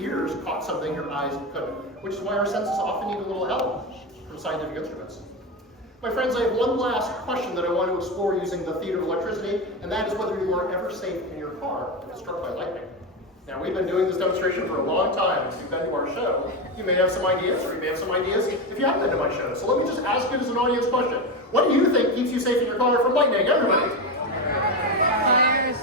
ears caught something your eyes couldn't, which is why our senses often need a little help from scientific instruments. My friends, I have one last question that I want to explore using the theater of electricity, and that is whether you are ever safe in your car if it's struck by lightning. Now, we've been doing this demonstration for a long time. If you've been to our show, you may have some ideas, or you may have some ideas if you haven't been to my show. So let me just ask you as an audience question. What do you think keeps you safe in your car from lightning? Everybody. Tires.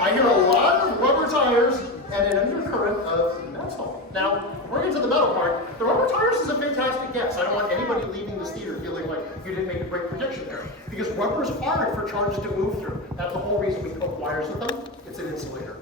I hear a lot of rubber tires and an undercurrent of metal. Now, we're getting to the metal part. The rubber tires is a fantastic guess. I don't want anybody leaving this theater feeling like you didn't make a great prediction there. Because rubber is hard for charges to move through. That's the whole reason we coat wires with them. It's an insulator.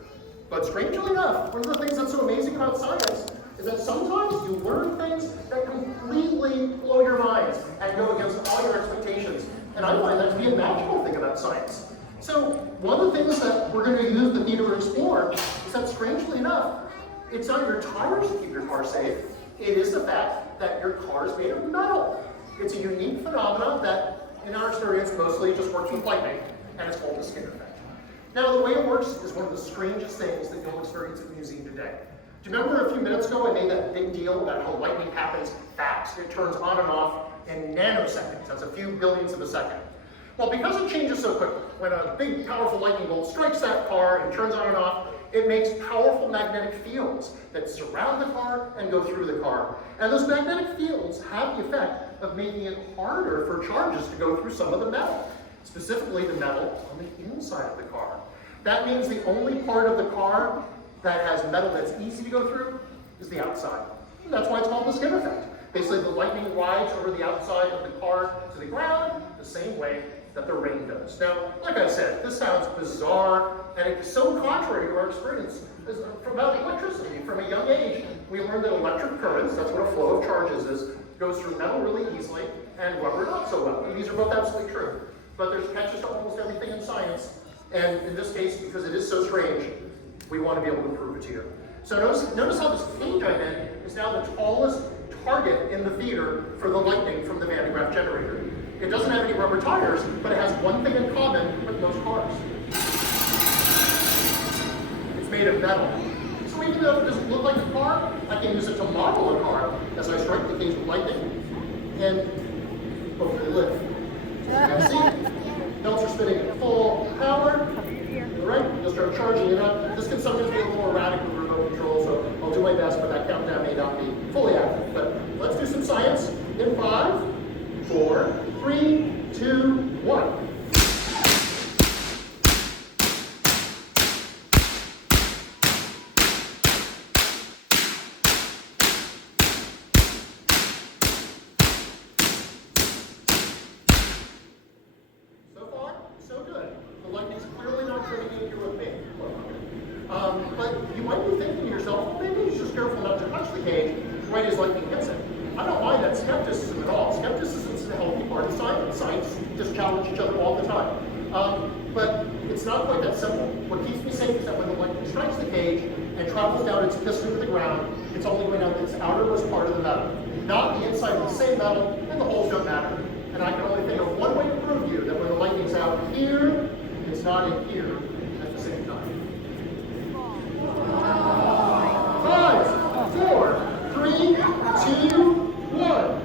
But strangely enough, one of the things that's so amazing about science is that sometimes you learn things that completely blow your minds and go against all your expectations. And I find that to be a magical thing about science. So one of the things that we're going to use the theater to explore is that, strangely enough, it's not your tires that keep your car safe. It is the fact that your car is made of metal. It's a unique phenomenon that, in our experience, mostly just works with lightning, and it's called the skin effect. Now, the way it works is one of the strangest things that you'll experience at the museum today. Do you remember a few minutes ago I made that big deal about how lightning happens fast? It turns on and off in nanoseconds. That's a few billionths of a second. Well, because it changes so quickly, when a big, powerful lightning bolt strikes that car and turns on and off, it makes powerful magnetic fields that surround the car and go through the car. And those magnetic fields have the effect of making it harder for charges to go through some of the metal, specifically the metal on the inside of the car. That means the only part of the car that has metal that's easy to go through is the outside. And that's why it's called the skin effect. Basically, the lightning rides over the outside of the car to the ground the same way that the rain does. Now, like I said, this sounds bizarre, and it's so contrary to our experience about electricity. From a young age, we learned that electric currents, that's what a flow of charges is, goes through metal really easily, and rubber not so well. And these are both absolutely true. But there's catches to almost everything in science, and in this case, because it is so strange, we want to be able to prove it to you. So notice how this cage I'm in is now the tallest target in the theater for the lightning from the Van de Graaff generator. It doesn't have any rubber tires, but it has one thing in common with most cars. It's made of metal. So even though it doesn't look like a car, I can use it to model a car as I strike the cage with lightning and hopefully live. As you can see, belts are spinning at full power. All right, you'll start charging it up. This can sometimes be a little erratic with remote control, so I'll do my best, but that countdown may not be fully accurate. But let's do some science in 5, 4, 3, 2, 1. So far, so good. The lightning's clearly not turning in here with me. But you might be thinking to yourself, well, maybe he's just careful not to touch the cage right as lightning hits it. I don't mind that skepticism at all. Skepticism is a healthy part of science. Science just challenge each other all the time. But it's not quite that simple. What keeps me safe is that when the lightning strikes the cage and travels down its piston to the ground, it's only going down its outermost part of the metal, not the inside of the same metal, and the holes don't matter. And I can only think of one way to prove to you that when the lightning's out here, it's not in here at the same time. 5, 4, 3, 2, 1.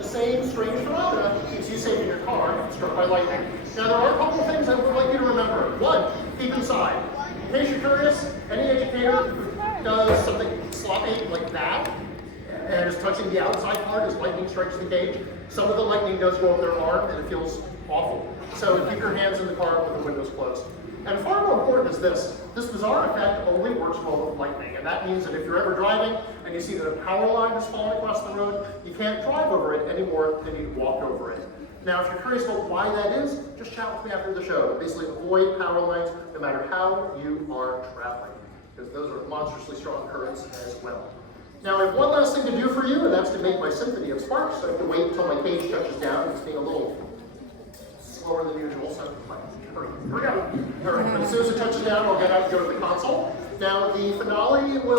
Same strange phenomena keeps you safe in your car if struck by lightning. Now, there are a couple of things I would like you to remember. One, keep inside. In case you're curious, any educator who does something sloppy like that and is touching the outside part as lightning strikes the cage, some of the lightning does go up their arm and it feels awful. So keep your hands in the car with the windows closed. And far more important is this bizarre effect only works well with lightning. And that means that if you're ever driving and you see that a power line is falling across the road, you can't drive over it any more than you walk over it. Now, if you're curious about why that is, just chat with me after the show. Basically, avoid power lines no matter how you are traveling, because those are monstrously strong currents as well. Now, I have one last thing to do for you, and that's to make my symphony of sparks. So I have to wait until my page touches down. It's being a little slower than usual, so hurry up. All right, but as soon as it touches down, I'll get out and go to the console. Now, the finale will